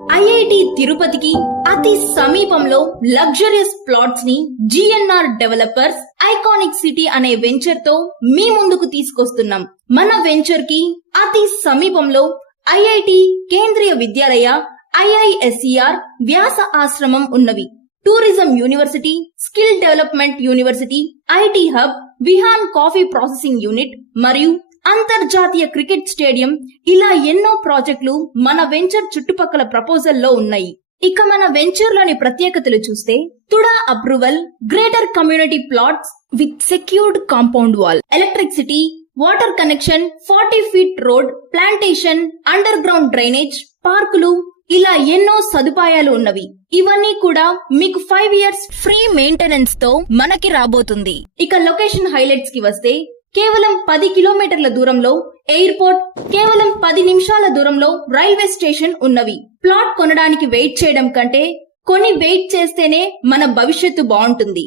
IIT తిరుపతికి అతి సమీపంలో లగ్జరియస్ ప్లాట్స్ ని జిఎన్ఆర్ డెవలపర్స్ ఐకానిక్ సిటీ అనే వెంచర్ తో మీ ముందుకు తీసుకొస్తున్నాం. మన వెంచర్ కి అతి సమీపంలో ఐఐటి కేంద్రీయ విద్యాలయ, ఐఐఎస్ఈఆర్ వ్యాస ఆశ్రమం ఉన్నవి. Tourism university, skill development university, IT hub, Vihan coffee processing unit మరియు అంతర్జాతీయ క్రికెట్ స్టేడియం ఇలా ఎన్నో ప్రాజెక్టులు మన వెంచర్ చుట్టుపక్కల ప్రపోజల్లో ఉన్నాయి. ఇక మన వెంచర్ లోని ప్రత్యేకతలు చూస్తే TUDA approval, greater community plots with secured compound wall, electricity, water connection, 40 feet road, plantation, under ground drainage, పార్కులు ఇలా ఎన్నో సదుపాయాలు ఉన్నవి. ఇవన్నీ కూడా మీకు 5 years ఫ్రీ మెయింటెనెన్స్ తో మనకి రాబోతుంది. ఇక లొకేషన్ హైలైట్స్ కి వస్తే కేవలం 10 కిలోమీటర్ల దూరంలో ఎయిర్పోర్ట్, కేవలం 10 నిమిషాల దూరంలో రైల్వే స్టేషన్ ఉన్నవి. ప్లాట్ కొనడానికి వెయిట్ చేయడం కంటే కొని వెయిట్ చేస్తేనే మన భవిష్యత్తు బాగుంటుంది.